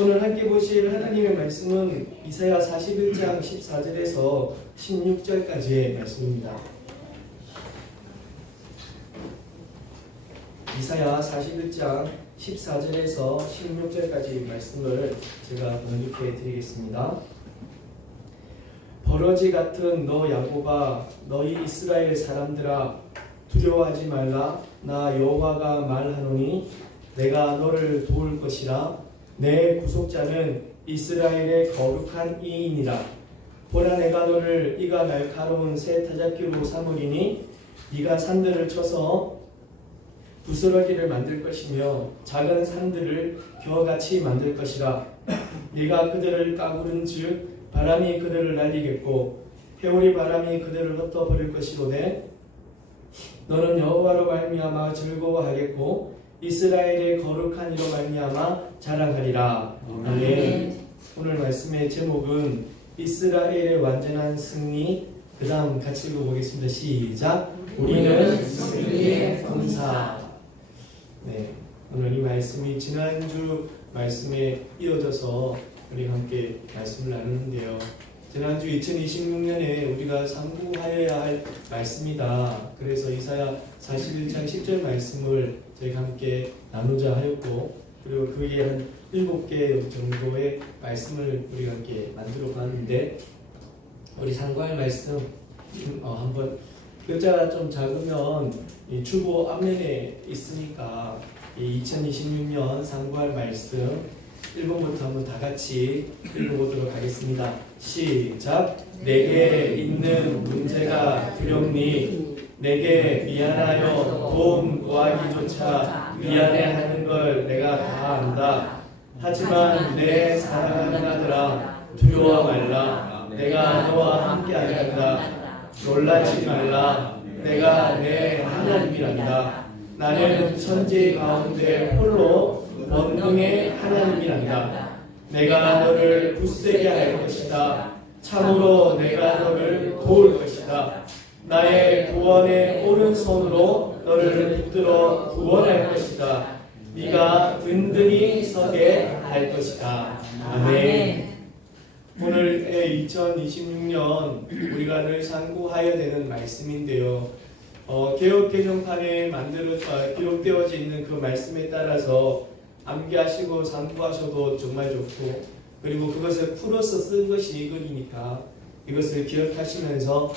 오늘 함께 보실 하나님의 말씀은 이사야 41장 14절에서 16절까지의 말씀입니다. 이사야 41장 14절에서 16절까지 말씀을 제가 번역해 드리겠습니다. 버러지 같은 너 야곱아, 너희 이스라엘 사람들아, 두려워하지 말라. 나 여호와가 말하노니 내가 너를 도울 것이라. 내 구속자는 이스라엘의 거룩한 이인이라. 보라, 내가 너를 이가 날카로운 새 타작기로 삼으리니 네가 산들을 쳐서 부스러기를 만들 것이며 작은 산들을 겨같이 만들 것이라. 네가 그들을 까부른즉 바람이 그들을 날리겠고 회오리 바람이 그들을 흩어버릴 것이로되 너는 여호와로 말미암아 즐거워하겠고 이스라엘의 거룩한 이로 말미암아 자랑하리라. 아멘. 오늘 말씀의 제목은 이스라엘의 완전한 승리. 그 다음 같이 읽어보겠습니다. 시작. 우리는 승리의 군사. 네, 오늘 이 말씀이 지난주 말씀에 이어져서 우리가 함께 말씀을 나누는데요. 지난주 2026년에 우리가 상고하여야 할 말씀이다. 그래서 이사야 41장 10절 말씀을 저희가 함께 나누자 하였고, 그리고 그게 한 7개 정도의 말씀을 우리가 함께 만들어 봤는데, 우리 상고할 말씀 한번 글자가 좀 작으면 이 주보 앞면에 있으니까 이 2026년 상고할 말씀 1번부터 한번 다 같이 읽어보도록 하겠습니다. 시작. 내게 있는 문제가 두렵니? 내게 미안하여 도움 구하기조차 미안해하는 걸 내가 다 안다. 하지만 내 사랑하는 아들아, 두려워 말라. 내가 너와 함께 하리란다. 놀라지 말라. 내가 내 하나님이란다. 나는 천지 가운데 홀로 원능의 하나님이란다. 내가 너를 굳세게 할 것이다. 참으로 내가 너를 도울 것이다. 나의 구원의 오른손으로 너를 붙들어 구원할 것이다. 네가 든든히 서게 할 것이다. 아멘. 오늘 2026년 우리가 늘 상고하여야 되는 말씀인데요. 개역 개정판에 기록되어져 있는 그 말씀에 따라서 암기하시고 상고하셔도 정말 좋고, 그리고 그것을 풀어서 쓴 것이 이글이니까 이것을 기억하시면서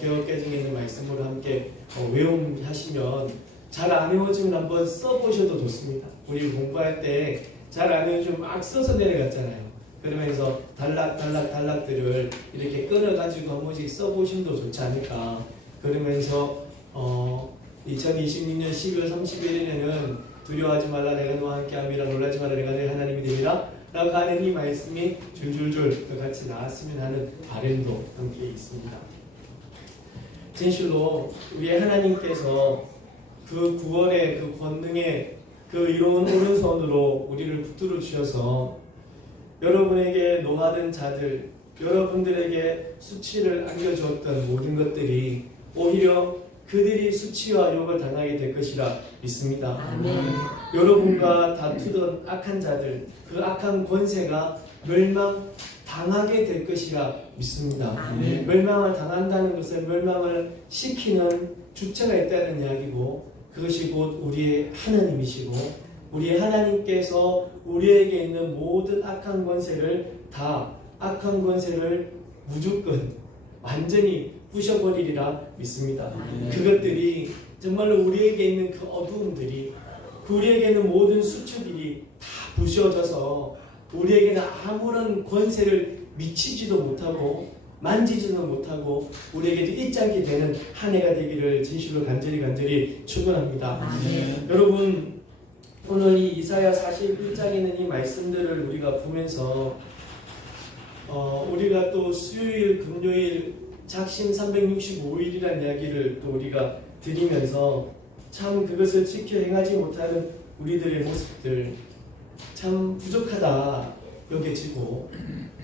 개역 개정에 있는 말씀으로 함께 외움하시면, 잘 안 외워지면 한번 써보셔도 좋습니다. 우리 공부할 때 잘 안 외워지면 막 써서 내려갔잖아요. 그러면서 단락들을 이렇게 끊어가지고 한 번씩 써보심도 좋지 않을까. 그러면서 2026년 12월 30일에는 두려워하지 말라, 내가 너와 함께 함이라. 놀라지 말라, 내가 내 하나님이 되리라 라고 하는 이 말씀이 줄줄줄 같이 나왔으면 하는 바람도 함께 있습니다. 진실로 우리 하나님께서 그 구원의 그 권능의 그 이로운 오른손으로 우리를 붙들어 주셔서 여러분에게 노하던 자들, 여러분들에게 수치를 안겨주었던 모든 것들이 오히려 그들이 수치와 욕을 당하게 될 것이라 믿습니다. 아멘. 여러분과 다투던 악한 자들, 그 악한 권세가 멸망당하게 될 것이라 믿습니다. 아멘. 멸망을 당한다는 것은 멸망을 시키는 주체가 있다는 이야기고, 그것이 곧 우리의 하나님이시고, 우리의 하나님께서 우리에게 있는 모든 악한 권세를 무조건 완전히 부셔버리리라 믿습니다. 그것들이 정말로 우리에게 있는 그 어두움들이, 우리에게 있는 모든 수치들이 다 부셔져서 우리에게는 아무런 권세를 미치지도 못하고 만지지도 못하고 우리에게도 잊지 않게 되는 한 해가 되기를 진실로 간절히 축원합니다. 여러분, 오늘 이 이사야 41장에 있는 이 말씀들을 우리가 보면서 우리가 또 수요일, 금요일 작심 365일이라는 이야기를 또 우리가 드리면서 참 그것을 지켜 행하지 못하는 우리들의 모습들 참 부족하다 여겨지고,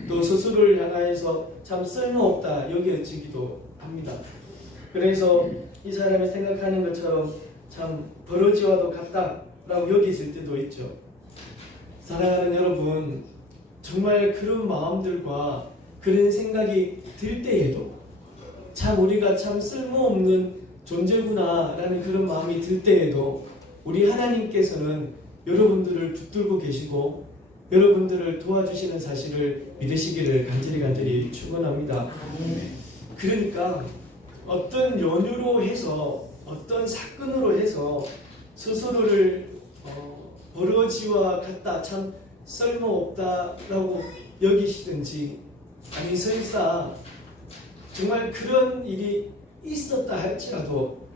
또 스스로를 향하여서 참 쓸모없다 여겨지기도 합니다. 그래서 이 사람이 생각하는 것처럼 참 버러지와도 같다라고 여기질 때도 있죠. 사랑하는 여러분, 정말 그런 마음들과 그런 생각이 들 때에도 참 우리가 참 쓸모없는 존재구나 라는 그런 마음이 들 때에도 우리 하나님께서는 여러분들을 붙들고 계시고 여러분들을 도와주시는 사실을 믿으시기를 간절히 축원합니다. 그러니까 어떤 연유로 해서 어떤 사건으로 해서 스스로를 버러지와 같다, 참 쓸모없다라고 여기시든지, 아니 설사 정말 그런 일이 있었다 할지라도,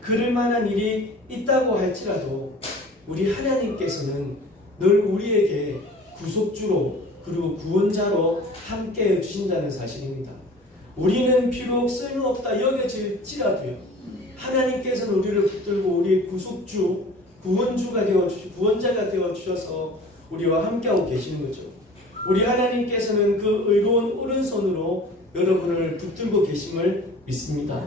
그럴 만한 일이 있다고 할지라도 우리 하나님께서는 늘 우리에게 구속주로 그리고 구원자로 함께 해주신다는 사실입니다. 우리는 비록 쓸모없다 여겨질지라도요, 하나님께서는 우리를 붙들고 우리의 구속주, 구원주가 되어주시고 구원자가 되어주셔서 우리와 함께하고 계시는 거죠. 우리 하나님께서는 그 의로운 오른손으로 여러분을 붙들고 계심을 믿습니다.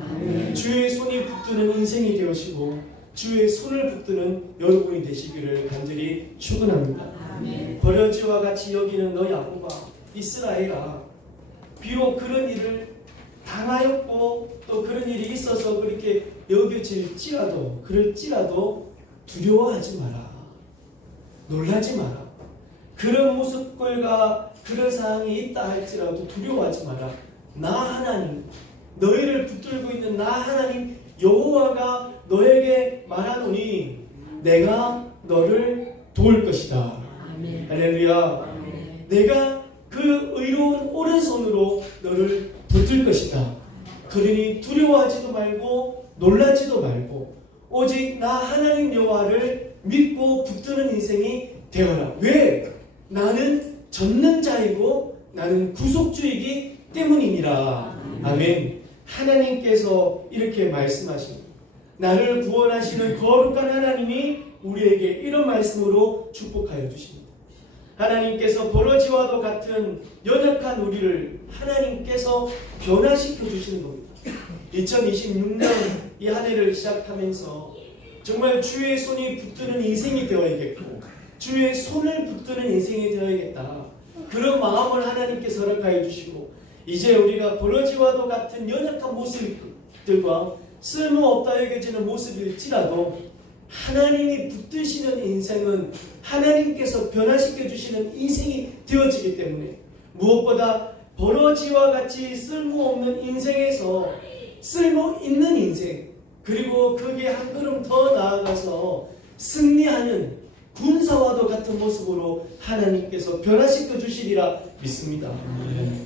주의 손이 붙드는 인생이 되시고 주의 손을 붙드는 여러분이 되시기를 간절히 축원합니다. 버러지와 같이 여기는 너 야곱아, 이스라엘아, 비록 그런 일을 당하였고 또 그런 일이 있어서 그렇게 여겨질지라도, 그럴지라도 두려워하지 마라. 놀라지 마라. 그런 모습들과 그런 상황이 있다 할지라도 두려워하지 마라. 나 하나님, 너희를 붙들고 있는 나 하나님 여호와가 너에게 말하노니 내가 너를 도울 것이다. 아멘. 할렐루야. 아멘. 내가 그 의로운 오른손으로 너를 붙들 것이다. 그러니 두려워하지도 말고 놀라지도 말고 오직 나 하나님 여호와를 믿고 붙드는 인생이 되어라. 왜? 나는 전능자이고 나는 구속주이기 때문이니라. 아멘. 하나님께서 이렇게 말씀하십니다. 나를 구원하시는 거룩한 하나님이 우리에게 이런 말씀으로 축복하여 주십니다. 하나님께서 버러지와도 같은 연약한 우리를 하나님께서 변화시켜 주시는 겁니다. 2026년 이 한 해를 시작하면서 정말 주의 손이 붙드는 인생이 되어야겠고 주의 손을 붙드는 인생이 되어야겠다. 그런 마음을 하나님께서 허락하여 주시고 이제 우리가 버러지와도 같은 연약한 모습들과 쓸모없다 여겨지는 모습일지라도 하나님이 붙드시는 인생은 하나님께서 변화시켜 주시는 인생이 되어지기 때문에 무엇보다 버러지와 같이 쓸모없는 인생에서 쓸모있는 인생, 그리고 거기에 한 걸음 더 나아가서 승리하는 군사와도 같은 모습으로 하나님께서 변화시켜 주시리라 믿습니다.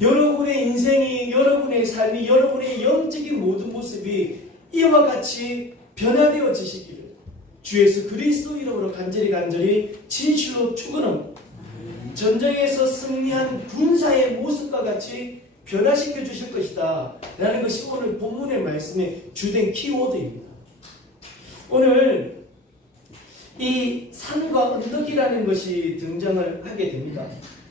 여러분의 인생이, 여러분의 삶이, 여러분의 영적인 모든 모습이 이와 같이 변화되어지시기를 주 예수 그리스도 이름으로 간절히 진실로 축원합니다. 전쟁에서 승리한 군사의 모습과 같이 변화시켜 주실 것이다 라는 것이 오늘 본문의 말씀의 주된 키워드입니다. 오늘 이 산과 언덕이라는 것이 등장을 하게 됩니다.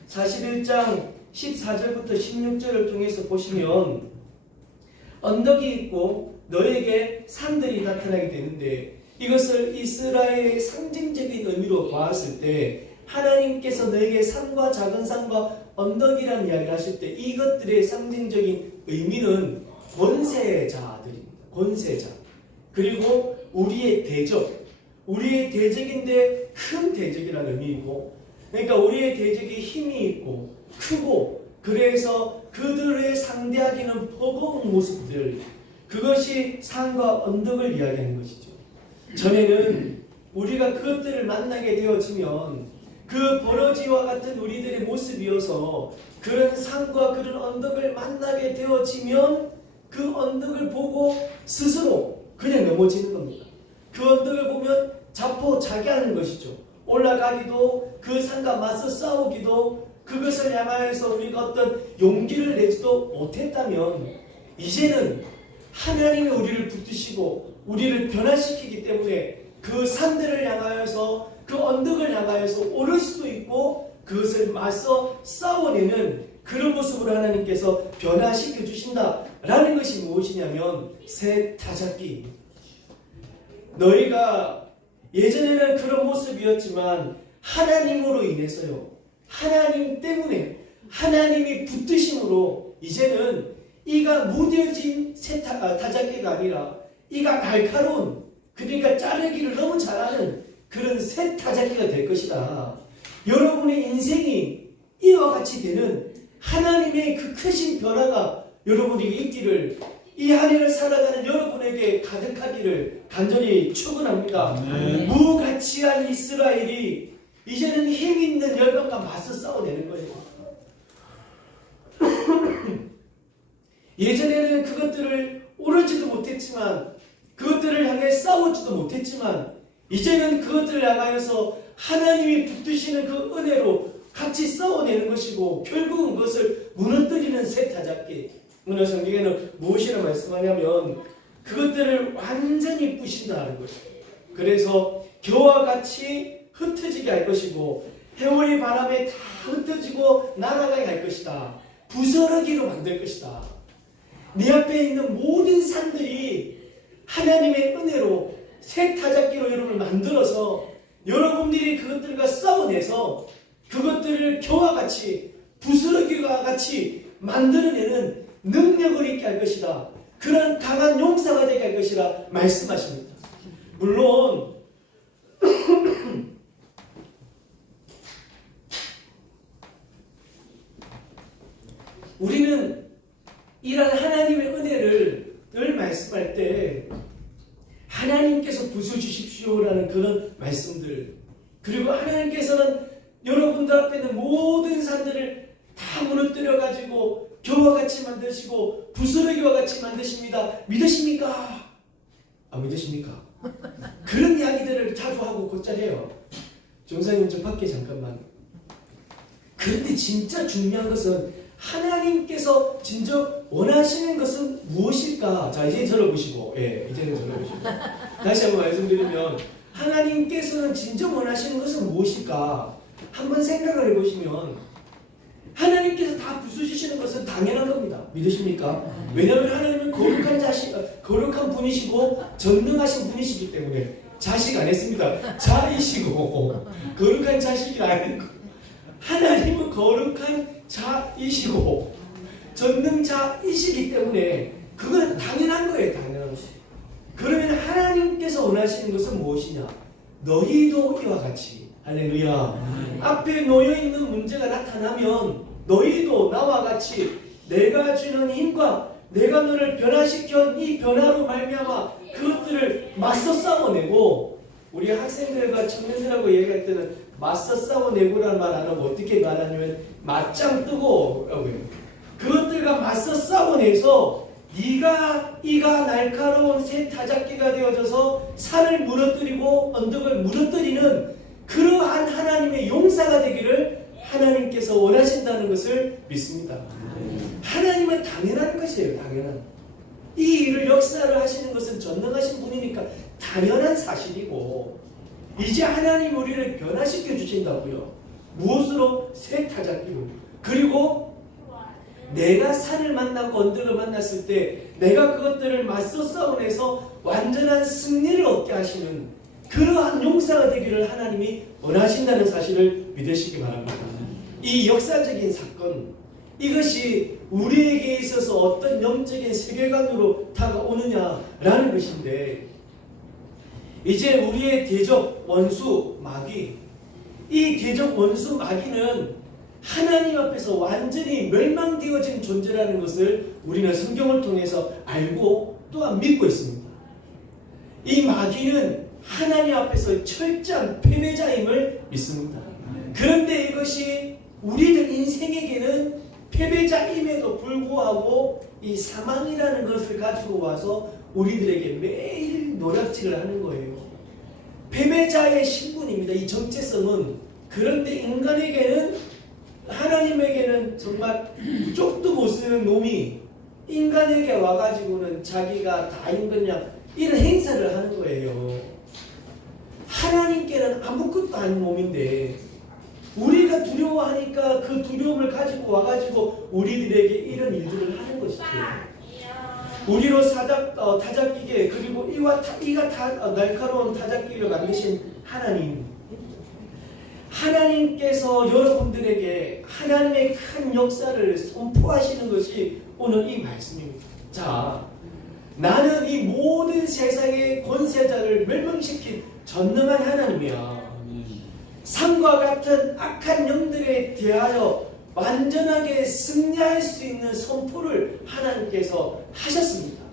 41장 14절부터 16절을 통해서 보시면 언덕이 있고 너에게 산들이 나타나게 되는데 이것을 이스라엘의 상징적인 의미로 보았을 때 하나님께서 너에게 산과 작은 산과 언덕이라는 이야기를 하실 때 이것들의 상징적인 의미는 권세자들입니다. 권세자. 그리고 우리의 대적. 우리의 대적인데 큰 대적이라는 의미이고, 그러니까 우리의 대적이 힘이 있고 크고 그래서 그들을 상대하기는 버거운 모습들, 그것이 산과 언덕을 이야기하는 것이죠. 전에는 우리가 그것들을 만나게 되어지면 그 버러지와 같은 우리들의 모습이어서 그런 산과 그런 언덕을 만나게 되어지면 그 언덕을 보고 스스로 그냥 넘어지는 겁니다. 그 언덕을 보면 자포자기하는 것이죠. 올라가기도 그 산과 맞서 싸우기도 그것을 향하여서 우리가 어떤 용기를 내지도 못했다면 이제는 하나님이 우리를 붙드시고 우리를 변화시키기 때문에 그 산들을 향하여서 그 언덕을 향하여서 오를 수도 있고 그것을 맞서 싸워내는 그런 모습으로 하나님께서 변화시켜 주신다라는 것이 무엇이냐면 새 타작기입니다. 너희가 예전에는 그런 모습이었지만 하나님으로 인해서요. 하나님 때문에 하나님이 붙드심으로 이제는 이가 무뎌진 타작기가 아니라 이가 날카로운, 그러니까 자르기를 너무 잘하는 그런 새 타작기가 될 것이다. 여러분의 인생이 이와 같이 되는 하나님의 그 크신 변화가 여러분에게 있기를, 이 한 해를 살아가는 여러분에게 가득하기를 간절히 축원합니다. 무가치한 이스라엘이 이제는 힘 있는 열방과 맞서 싸워내는 거예요. 예전에는 그것들을 오르지도 못했지만, 그것들을 향해 싸우지도 못했지만, 이제는 그것들을 향하여서 하나님이 붙드시는 그 은혜로 같이 싸워내는 것이고, 결국은 그것을 무너뜨리는 새 타작기. 오늘 성경에는 무엇이라고 말씀하냐면 그것들을 완전히 부신다는 거죠. 그래서 겨와 같이 흩어지게 할 것이고, 해오리 바람에 다 흩어지고 날아가게 할 것이다. 부스러기로 만들 것이다. 네 앞에 있는 모든 산들이 하나님의 은혜로 새 타작기로 여러분을 만들어서 여러분들이 그것들과 싸워내서 그것들을 겨와 같이 부스러기와 같이 만들어내는 능력을 있게 할 것이다. 그런 강한 용사가 되게 할 것이라 말씀하십니다. 물론 우리는 이런 하나님의 은혜를 늘 말씀할 때 하나님께서 부숴주십시오라는 그런 말씀들, 그리고 하나님께서는 여러분들 앞에 있는 모든 산들을 다 무너뜨려가지고 겨와 같이 만드시고 부스러기와 같이 만드십니다. 믿으십니까? 안 믿으십니까? 그런 이야기들을 자주 하고 곧잘 해요. 종사님 저 밖에 잠깐만. 그런데 진짜 중요한 것은 하나님께서 진짜 원하시는 것은 무엇일까? 자, 이제 저를 보시고, 이제는 저를 보시고. 다시 한번 말씀드리면, 하나님께서는 진짜 원하시는 것은 무엇일까? 한번 생각을 해보시면, 하나님께서 다 부수시는 것은 당연한 겁니다. 믿으십니까? 왜냐하면 하나님은 거룩한 분이시고, 전능하신 분이시기 때문에, 자식 안 했습니다. 자이시고, 거룩한 자식이 아니고, 하나님은 거룩한 자이시고 전능자이시기 때문에 그건 당연한 거예요. 당연한 것이. 그러면 하나님께서 원하시는 것은 무엇이냐? 너희도 이와 같이, 할렐루야, 앞에 놓여있는 문제가 나타나면 너희도 나와 같이 내가 주는 힘과 내가 너를 변화시켜 이 변화로 말미암아 그것들을 맞서 싸워내고, 우리 학생들과 청년들하고 얘기할 때는 맞서 싸워내고라는 말 안 하고 어떻게 말하냐면 맞짱 뜨고 라고 해요. 그것들과 맞서 싸워내서 이가 날카로운 새 타작기가 되어져서 산을 무너뜨리고 언덕을 무너뜨리는 그러한 하나님의 용사가 되기를 하나님께서 원하신다는 것을 믿습니다. 하나님은 당연한 것이에요. 당연한. 이 일을 역사를 하시는 것은 전능하신 분이니까 당연한 사실이고, 이제 하나님 우리를 변화시켜 주신다고요. 무엇으로? 새 타작기로. 그리고 내가 산을 만나고 언덕을 만났을 때 내가 그것들을 맞서 싸워내서 완전한 승리를 얻게 하시는 그러한 용사가 되기를 하나님이 원하신다는 사실을 믿으시기 바랍니다. 이 역사적인 사건, 이것이 우리에게 있어서 어떤 영적인 세계관으로 다가오느냐라는 것인데, 이제 우리의 대적 원수 마귀, 이 대적 원수 마귀는 하나님 앞에서 완전히 멸망되어진 존재라는 것을 우리는 성경을 통해서 알고 또한 믿고 있습니다. 이 마귀는 하나님 앞에서 철저한 패배자임을 믿습니다. 그런데 이것이 우리들 인생에게는 패배자임에도 불구하고 이 사망이라는 것을 가지고 와서 우리들에게 매일 노략질을 하는 거예요. 패배자의 신분입니다. 이 정체성은. 그런데 인간에게는, 하나님에게는 정말 쪽도 못 쓰는 놈이 인간에게 와가지고는 자기가 다인 거냐 이런 행사를 하는 거예요. 하나님께는 아무것도 아닌 놈인데 우리가 두려워하니까 그 두려움을 가지고 와가지고 우리들에게 이런 일들을 하는 것이죠. 우리로 타작기게, 그리고 이가 날카로운 타작기를 만드신 하나님, 하나님께서 여러분들에게 하나님의 큰 역사를 선포하시는 것이 오늘 이 말씀입니다. 자, 나는 이 모든 세상의 권세자를 멸망시킨 전능한 하나님이야. 산과 같은 악한 영들에 대하여 완전하게 승리할 수 있는 선포를 하나님께서 하셨습니다.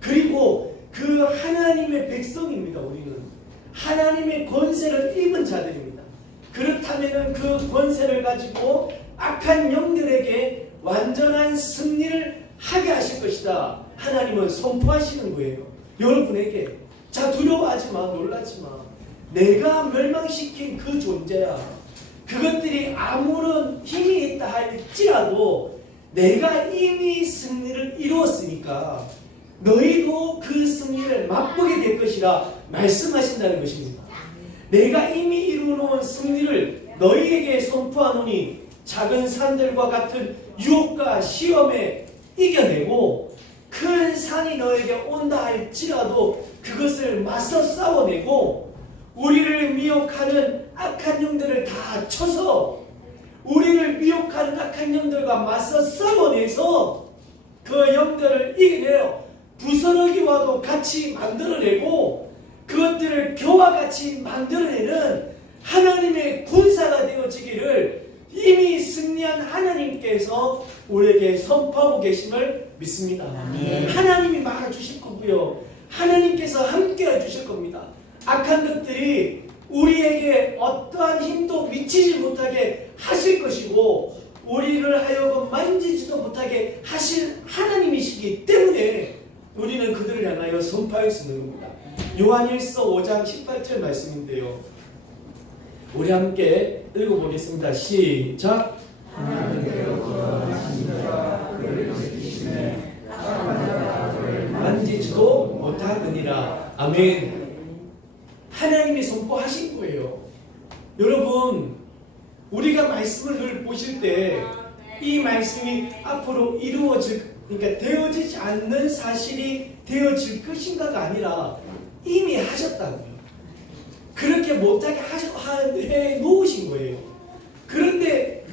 그리고 그 하나님의 백성입니다. 우리는 하나님의 권세를 입은 자들입니다. 그렇다면 그 권세를 가지고 악한 영들에게 완전한 승리를 하게 하실 것이다. 하나님은 선포하시는 거예요. 여러분에게. 자, 두려워하지 마. 놀라지 마. 내가 멸망시킨 그 존재야. 그것들이 아무런 힘이 있다 할지라도 내가 이미 승리를 이루었으니까 너희도 그 승리를 맛보게 될 것이라 말씀하신다는 것입니다. 내가 이미 이루어놓은 승리를 너희에게 선포하노니 작은 산들과 같은 유혹과 시험에 이겨내고 큰 산이 너에게 온다 할지라도 그것을 맞서 싸워내고 우리를 미혹하는 악한 영들을 다 쳐서 우리를 미혹하는 악한 영들과 맞서 싸워내서 그 영들을 이겨내어 부스러기와도 같이 만들어내고 그것들을 겨와 같이 만들어내는 하나님의 군사가 되어지기를 이미 승리한 하나님께서 우리에게 선포하고 계심을 믿습니다. 하나님이 말해주실 거고요. 하나님께서 함께해 주실 겁니다. 악한 것들이 우리에게 어떠한 힘도 미치지 못하게 하실 것이고 우리를 하여금 만지지도 못하게 하실 하나님이시기 때문에 우리는 그들을 향하여 선포할 수 있는 겁니다. 요한일서 5장 18절 말씀인데요. 우리 함께 읽어보겠습니다. 시작. 만지지도 못하느니라. 아멘. 하나님이 선포하신 거예요. 여러분, 우리가 말씀을 늘 보실 때 이 말씀이 앞으로 그러니까 되어지지 않는 사실이 되어질 것인가가 아니라 이미 하셨다고요. 그렇게 못하게 해 놓으신 거예요. 그런데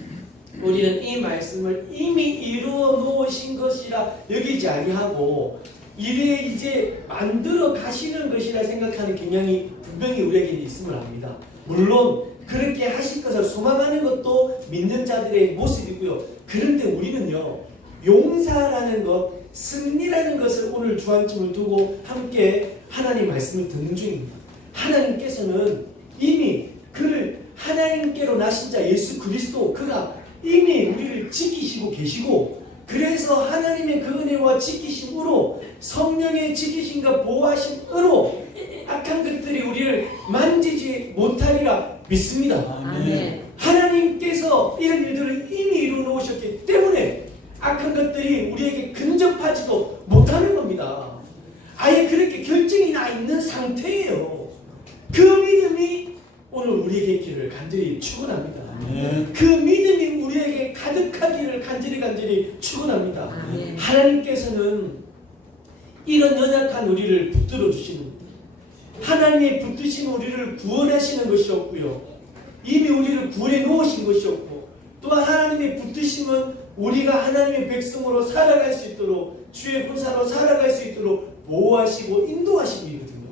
우리는 이 말씀을 이미 이루어 놓으신 것이라 여기지 아니하고 이래 이제 만들어 가시는 것이라 생각하는 경향이 분명히 우리에게 있음을 압니다. 물론 그렇게 하실 것을 소망하는 것도 믿는 자들의 모습이고요. 그런데 우리는요, 용사라는 것, 승리라는 것을 오늘 주안점을 두고 함께 하나님 말씀을 듣는 중입니다. 하나님께서는 이미 그를 하나님께로 나신 자 예수 그리스도 그가 이미 우리를 지키시고 계시고 그래서 하나님의 그 은혜와 지키심으로 성령의 지키심과 보호하심으로 악한 것들이 우리를 만지지 못하리라 믿습니다. 아멘. 하나님께서 이런 일들을 이미 이루어 놓으셨기 때문에 악한 것들이 우리에게 근접하지도 못하는 겁니다. 아예 그렇게 결정이 나 있는 상태예요. 그 믿음이 오늘 우리에게 있기를 간절히 축원합니다. 그 믿음이 우리에게 가득하기를 간절히 축원합니다. 아멘. 하나님께서는 이런 연약한 우리를 붙들어 주시는 겁니다. 하나님의 붙드신 우리를 구원하시는 것이었고요. 이미 우리를 구원해 놓으신 것이었고 또한 하나님의 붙드심은 우리가 하나님의 백성으로 살아갈 수 있도록 주의 군사로 살아갈 수 있도록 보호하시고 인도하심이거든요.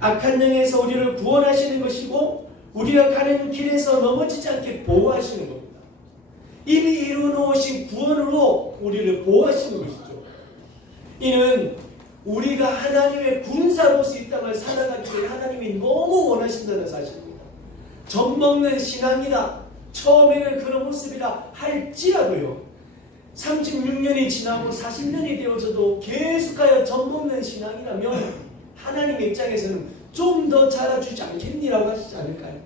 악한 영에서 우리를 구원하시는 것이고 우리가 가는 길에서 넘어지지 않게 보호하시는 겁니다. 이미 이루어놓으신 구원으로 우리를 보호하시는 것이죠. 이는 우리가 하나님의 군사로서 이 땅을 살아가기를 하나님이 너무 원하신다는 사실입니다. 젖먹는 신앙이다. 처음에는 그런 모습이라 할지라도요. 36년이 지나고 40년이 되어져도 계속하여 젖먹는 신앙이라면 하나님의 입장에서는 좀 더 자라주지 않겠니라고 하시지 않을까요?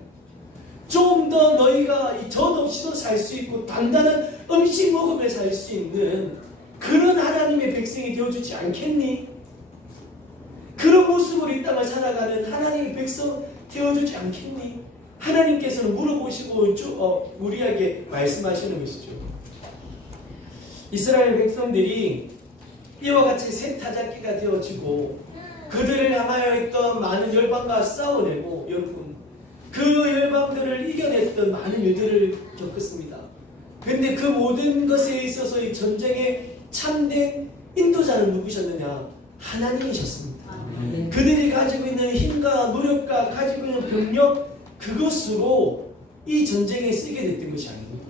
좀 더 너희가 젖 없이도 살 수 있고 단단한 음식 먹으며 살 수 있는 그런 하나님의 백성이 되어주지 않겠니? 그런 모습으로 이 땅을 살아가는 하나님의 백성 되어주지 않겠니? 하나님께서는 물어보시고 우리에게 말씀하시는 것이죠. 이스라엘 백성들이 이와 같이 새 타작기가 되어지고 그들을 향하여 있던 많은 열방과 싸워내고 여러분 그 열방들을 이겨냈던 많은 일들을 겪었습니다. 그런데 그 모든 것에 있어서 이 전쟁의 참된 인도자는 누구셨느냐? 하나님이셨습니다. 그들이 가지고 있는 힘과 노력과 가지고 있는 병력, 그것으로 이 전쟁에 쓰게 됐던 것이 아닙니다.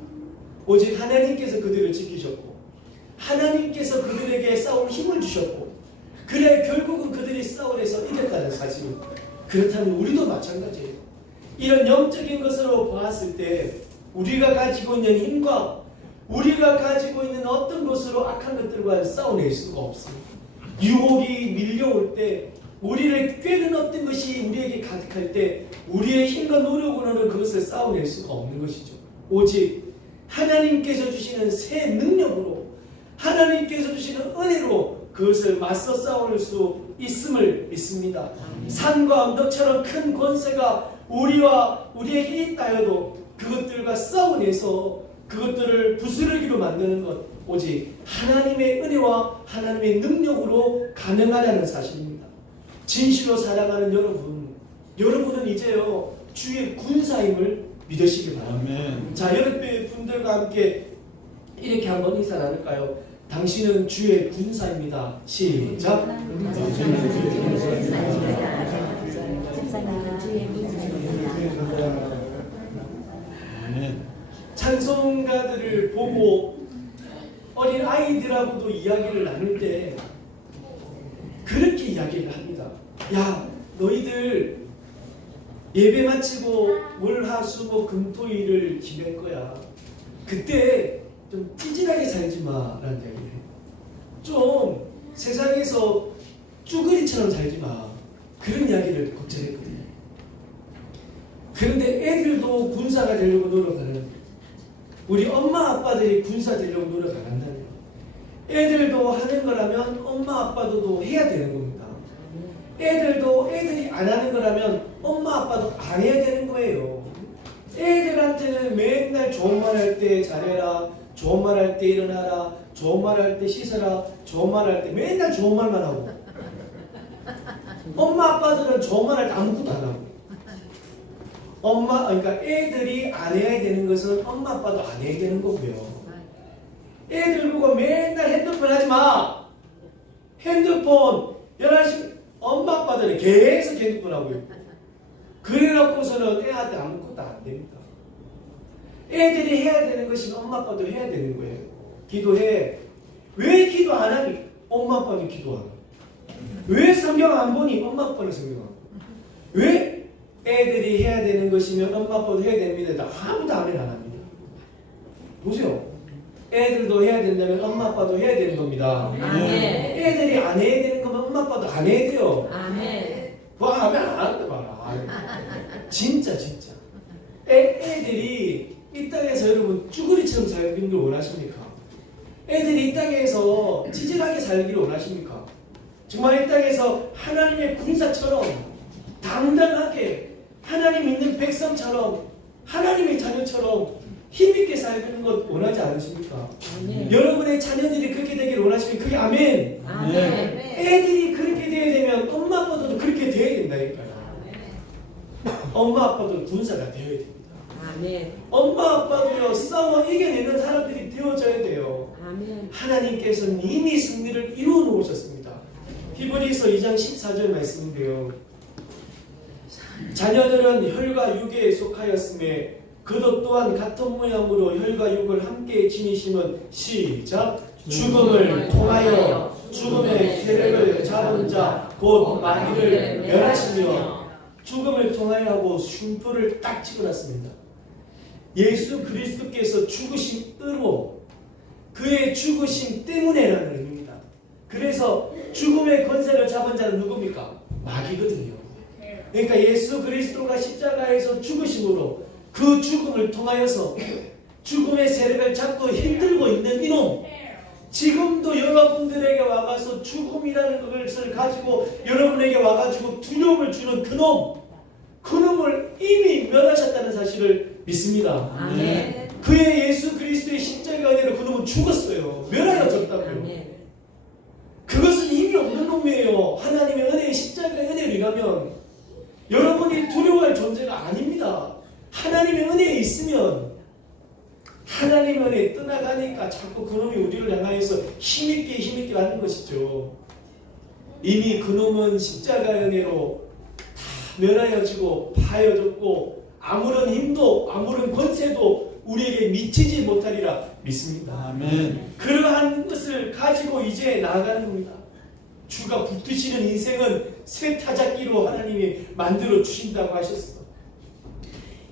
오직 하나님께서 그들을 지키셨고 하나님께서 그들에게 싸울 힘을 주셨고, 그래 결국은 그들이 싸울에서 이겼다는 사실. 그렇다면 우리도 마찬가지예요. 이런 영적인 것으로 보았을 때 우리가 가지고 있는 힘과 우리가 가지고 있는 어떤 것으로 악한 것들과 싸워낼 수가 없습니다. 유혹이 밀려올 때, 우리를 꿰는 어떤 것이 우리에게 가득할 때 우리의 힘과 노력으로는 그것을 싸워낼 수가 없는 것이죠. 오직 하나님께서 주시는 새 능력으로, 하나님께서 주시는 은혜로 그것을 맞서 싸울 수 있음을 믿습니다. 산과 언덕처럼 큰 권세가 우리에게 있다 해도 그것들과 싸워내서 그것들을 부스러기로 만드는 것, 오직 하나님의 은혜와 하나님의 능력으로 가능하다는 사실입니다. 진실로 사랑하는 여러분은 이제요 주의 군사임을 믿으시기 바랍니다. 자, 여러분의 분들과 함께 이렇게 한번 인사 나눌까요? 당신은 주의 군사입니다. 시작. 찬송가들을 보고 어린 아이들하고도 이야기를 나눌 때 그렇게 이야기를 합니다. 야, 너희들 예배 마치고 월화수목금토일을 지낼 거야. 그때 좀 찌질하게 살지 마라는 이야기를 해요. 좀 세상에서 쭈그리처럼 살지 마. 그런 이야기를 걱정했거든요. 그런데 애들도 군사가 되려고 노력하는, 우리 엄마 아빠들이 군사 되려고 노력 안 한다면 애들도 하는 거라면 엄마 아빠도 해야 되는 겁니다. 애들이 안 하는 거라면 엄마 아빠도 안 해야 되는 거예요. 애들한테는 맨날 좋은 말 할 때 잘해라, 좋은 말 할 때 일어나라, 좋은 말 할 때 씻어라, 좋은 말 할 때 맨날 좋은 말만 하고, 엄마 아빠들은 좋은 말 할 때 아무것도 안 하고, 그러니까 애들이 안 해야 되는 것은 엄마 아빠도 안 해야 되는 거고요. 애들 보고 맨날 핸드폰 하지 마. 핸드폰 11시 엄마 아빠들이 계속 핸드폰 하고요. 그래놓고서는 애한테 아무것도 안 됩니다. 애들이 해야 되는 것이 엄마 아빠도 해야 되는 거예요. 기도해. 왜 기도 안 하니? 엄마 아빠는 기도하고. 왜 성경 안 보니? 엄마 아빠는 성경하고. 왜? 애들이 해야 되는 것이면 엄마 아빠도 해야 됩니다. 아무도 안 합니다. 보세요. 애들도 해야 된다면 엄마 아빠도 해야 되는 겁니다. 애들이 안 해야 되는 거면 엄마 아빠도 안 해야 돼요. 뭐 하면 안 한다 봐라. 진짜. 애들이 이 땅에서 여러분 쭈구리처럼 살기를 원하십니까? 애들이 이 땅에서 찌질하게 살기를 원하십니까? 정말 이 땅에서 하나님의 군사처럼 당당하게 하나님 믿는 백성처럼 하나님의 자녀처럼 힘있게 살는 것 원하지 않으십니까? 아멘. 여러분의 자녀들이 그렇게 되기를 원하시면 그게 아멘. 아멘. 애들이 그렇게 되어야 되면 엄마 아빠도 그렇게 되어야 된다니까요. 아멘. 엄마 아빠도 군사가 되어야 됩니다. 아멘. 엄마 아빠도요 싸워 이겨내는 사람들이 되어져야 돼요. 아멘. 하나님께서는 이미 승리를 이루어 놓으셨습니다. 히브리서 2장 14절 말씀인데요. 자녀들은 혈과 육에 속하였음에 그도 또한 같은 모양으로 혈과 육을 함께 지니심은 시작. 죽음을 통하여 죽음의 세력을 잡은 자 곧 마귀를 멸하시며, 죽음을 통하여 하고 쉼표를 딱 찍어놨습니다. 예수 그리스도께서 죽으심으로, 그의 죽으심 때문에라는 의미입니다. 그래서 죽음의 권세를 잡은 자는 누굽니까? 마귀거든요. 그러니까 예수 그리스도가 십자가에서 죽으심으로 그 죽음을 통하여서 죽음의 세력을 잡고 힘들고 있는 이놈, 지금도 여러분들에게 와가서 죽음이라는 것을 가지고 여러분에게 와가지고 두려움을 주는 그놈을 이미 멸하셨다는 사실을 믿습니다. 아멘. 그의 예수 그리스도의 십자가 은혜로 그놈은 죽었어요. 멸하여졌다고요. 아멘. 그것은 힘이 없는 놈이에요. 하나님의 은혜의 십자가의 은혜를 인하면 여러분이 두려워할 존재가 아닙니다. 하나님 은혜 떠나가니까 자꾸 그놈이 우리를 향하여서 힘있게 받는 것이죠. 이미 그놈은 십자가의 은혜로 다 멸하여지고 파여졌고 아무런 힘도 아무런 권세도 우리에게 미치지 못하리라 믿습니다. 아멘. 그러한 것을 가지고 이제 나아가는 겁니다. 주가 붙드시는 인생은 새 타작기로 하나님이 만들어 주신다고 하셨어.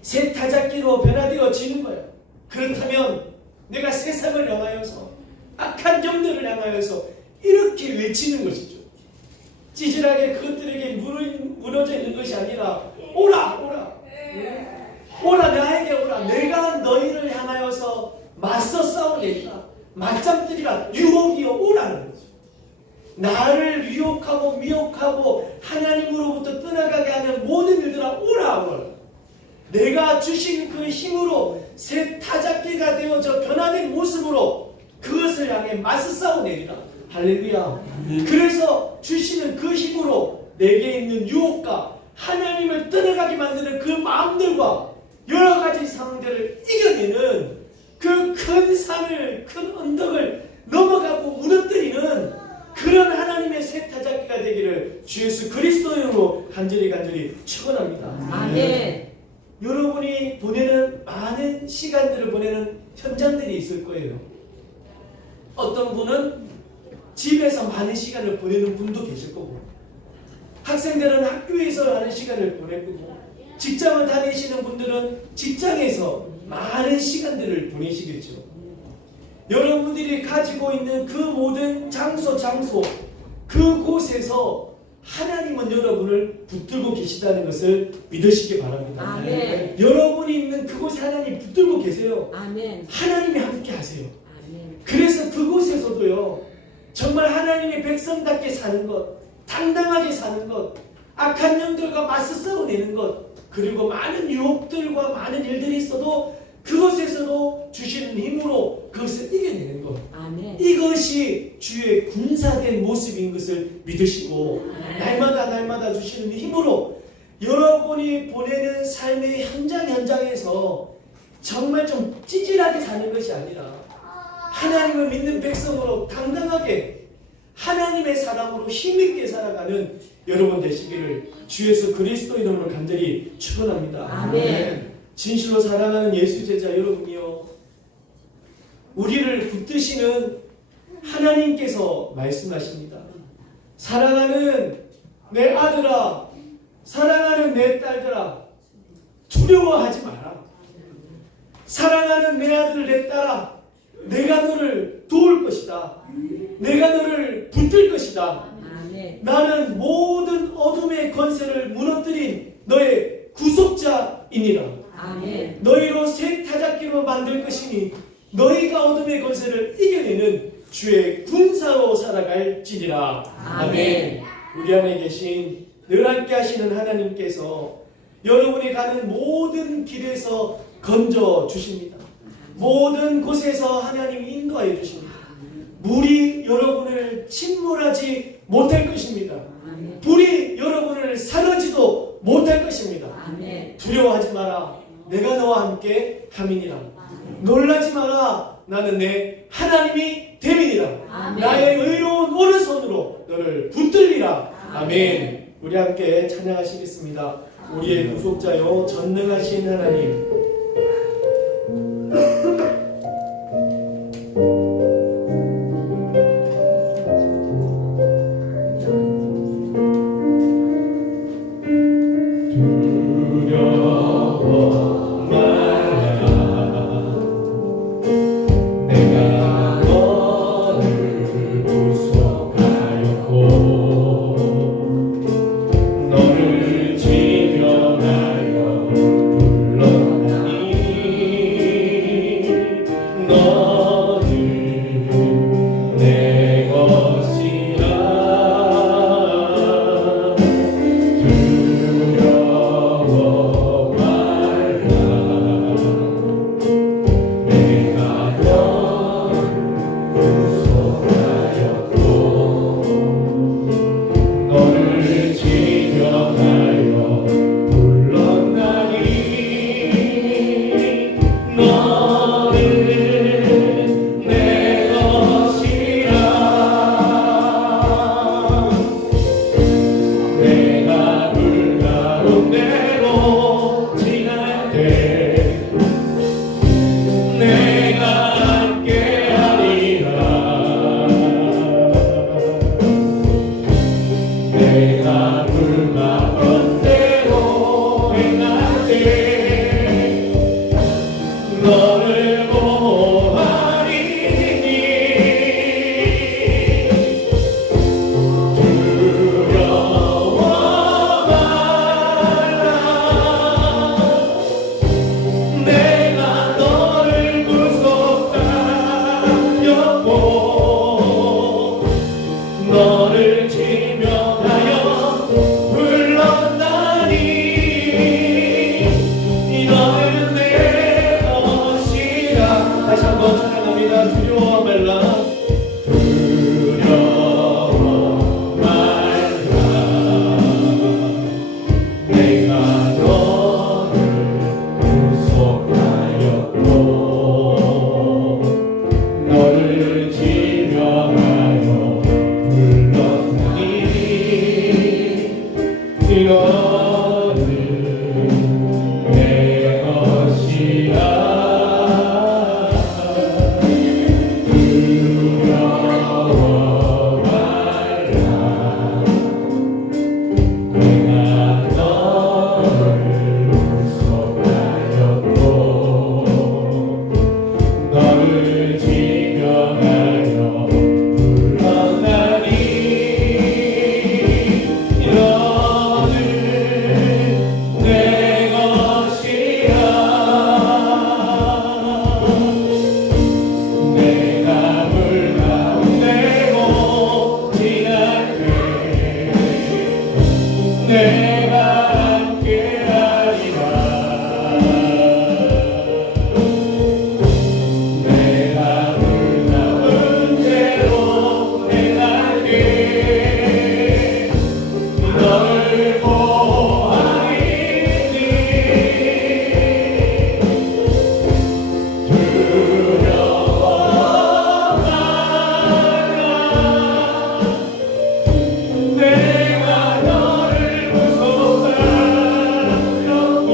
새 타작기로 변화되어지는 거예요. 그렇다면 내가 세상을 향하여서 악한 영들을 향하여서 이렇게 외치는 것이죠. 찌질하게 그것들에게 무너져 있는 것이 아니라 오라 오라 오라 나에게 오라. 내가 너희를 향하여서 맞서 싸우리라. 맞잡들이라. 유혹이여 오라는 거죠. 나를 유혹하고 미혹하고 하나님으로부터 떠나가게 하는 모든 일들아 오라. 내가 주신 그 힘으로 새 타작기가 되어져 변화된 모습으로 그것을 향해 맞서 싸우내리라. 할렐루야. 그래서 주시는 그 힘으로 내게 있는 유혹과 하나님을 떠나가게 만드는 그 마음들과 여러 가지 상황들을 이겨내는 그 큰 산을, 큰 언덕을 넘어가고 무너뜨리는 그런 하나님의 새 타작기가 되기를 주 예수 그리스도의 이름으로 간절히 축원합니다. 아멘. 여러분이 보내는 많은 시간들을 보내는 현장들이 있을 거예요. 어떤 분은 집에서 많은 시간을 보내는 분도 계실 거고, 학생들은 학교에서 많은 시간을 보낼 거고, 직장을 다니시는 분들은 직장에서 많은 시간들을 보내시겠죠. 여러분들이 가지고 있는 그 모든 장소 그곳에서 하나님은 여러분을 붙들고 계시다는 것을 믿으시기 바랍니다. 아멘. 여러분이 있는 그곳에 하나님 붙들고 계세요. 아멘. 하나님이 함께 하세요. 아멘. 그래서 그곳에서도요, 정말 하나님의 백성답게 사는 것, 당당하게 사는 것, 악한 영들과 맞서 싸워내는 것, 그리고 많은 유혹들과 많은 일들이 있어도 그것에서도 주시는 힘으로 그것을 이겨내는 것. 아멘. 이것이 주의 군사된 모습인 것을 믿으시고 날마다 주시는 힘으로 여러분이 보내는 삶의 현장에서 정말 좀 찌질하게 사는 것이 아니라 하나님을 믿는 백성으로 당당하게 하나님의 사람으로 힘있게 살아가는 여러분 되시기를 주 예수 그리스도 이름으로 간절히 축원합니다. 아멘. 진실로 사랑하는 예수 제자 여러분이요, 우리를 붙드시는 하나님께서 말씀하십니다. 사랑하는 내 아들아, 사랑하는 내 딸들아, 두려워하지 마라. 사랑하는 내 아들 내 딸아, 내가 너를 도울 것이다. 내가 너를 붙들 것이다. 아멘. 나는 모든 어둠의 권세를 무너뜨린 너의 구속자이니라. 아멘. 너희로 새 타작기로 만들 것이니 너희가 어둠의 권세를 이겨내는 주의 군사로 살아갈지니라. 아멘. 우리 안에 계신 늘 함께 하시는 하나님께서 여러분이 가는 모든 길에서 건져 주십니다. 모든 곳에서 하나님이 인도하여 주십니다. 물이 여러분을 침몰하지 못할 것입니다. 아멘. 불이 여러분을 사르지도 못할 것입니다. 아멘. 두려워하지 마라. 내가 너와 함께 함이니라. 놀라지 마라. 나는 내 하나님이 됨이니라. 아멘. 나의 의로운 오른손으로 너를 붙들리라. 아멘. 우리 함께 찬양하시겠습니다. 우리의 구속자요 전능하신 하나님, 너를 지명하여 불러 시작합니다. 두려워 말라. 두려워 말라. 내가 너를 구속하였고 너를 지명하여 불렀나니 너는 내 것이야. 두려워 말라. 내가 너를 구속하였고 너를 지명하여 불렀나니 너는 내 것이야. 내가 물 가운데 지날 때 내가 함께하리라. 내가 물 가운데로 행할게 너를 보아리니 두려워 말라. 내가 너를 구속하였고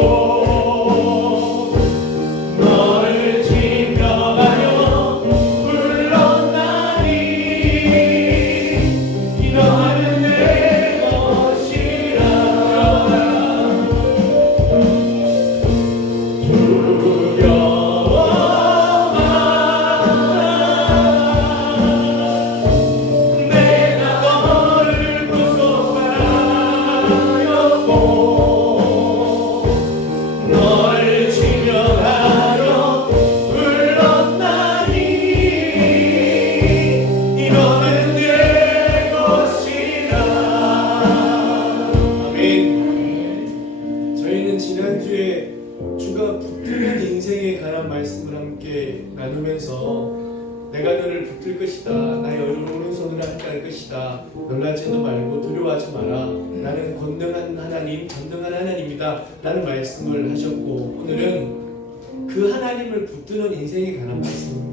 너를 지명하여 불렀나니 너는 내 것이라. 두려워 말라. 내가 너를 구속하였고 너를 지명하여 불렀나니 너는 내 것이라. 아멘. 저희는 지난주에 주가 붙드는 인생에 관한 말씀을 함께 나누면서 내가 너를 붙들 것이다. 나의 오른손으로 함께할 것이다. 놀라지도 말고 두려워하지 마라. 나는 권능한 하나님, 전능한 하나님이다. 라는 말씀을 하셨고 오늘은 그 하나님을 붙드는 인생에 관한 말씀입니다.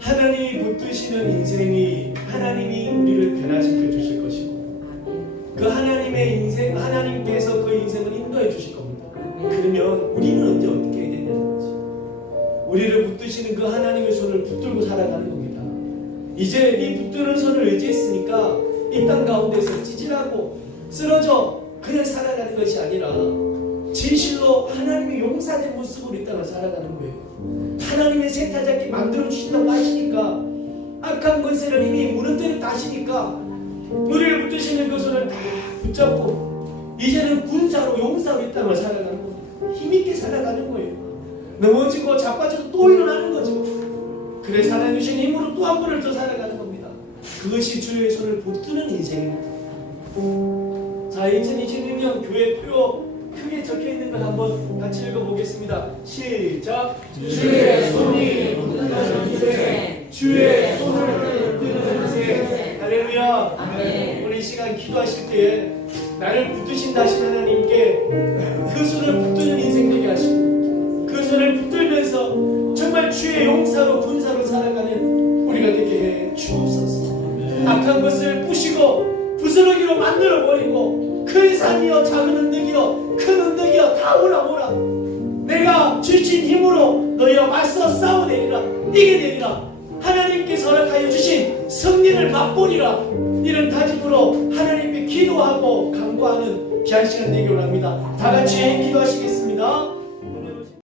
하나님이 붙드시는 인생이 하나님이 우리를 변화시켜 주실 것이고 그 하나님의 인생, 하나님께서 그 인생을 인도해 주실 겁니다. 그러면 우리는 언제 어떻게 해야 되냐는 거지. 우리를 붙드시는 그 하나님의 손을 붙들고 살아가는 겁니다. 이제 이 붙드는 손을 의지했으니까 이 땅 가운데서 찌질하고 쓰러져 그냥 살아가는 것이 아니라 진실로 하나님의 용사된 모습으로 이 땅을 살아가는 거예요. 하나님의 세타잡게 만들어 주신다고 하시니까 악한 권세를 이미 무너뜨려 다시니까 우리를 붙드시는 그 손을 다 붙잡고 이제는 군사로 용사로 이 땅을 살아가는 겁니다. 힘있게 살아가는 거예요. 넘어지고 자빠져도 또 일어나는 거죠. 그래 살아주신 힘으로 또 한 번을 더 살아가는 겁니다. 그것이 주의 손을 붙드는 인생입니다. 자, 2026년 교회 표요 크게 적혀있는 걸 한번 같이 읽어보겠습니다. 시작! 주의 손이 붙드는 인생, 주의 손을 붙드는 인생. 할렐루야. 아멘. 오늘 이 시간 기도하실 때에 나를 붙드신다 하신 하나님께 그 손을 붙드는 인생 되게 하시고 그 손을 붙들면서 정말 주의 용사로 군사로 살아가는 우리가 되게 해 주옵소서. 악한 것을 부시고 부스러기로 만들어 버리고 큰 산이여 작은 언덕이여 큰 언덕이여 다 오라 내가 주신 힘으로 너희와 맞서 싸워내리라 이겨내리라 하나님께서 허락하여 주신 승리를 맛보리라. 이런 다짐으로 하나님께 기도하고 간구하는 귀한 시간 되기를 합니다. 다 같이 기도하시겠습니다.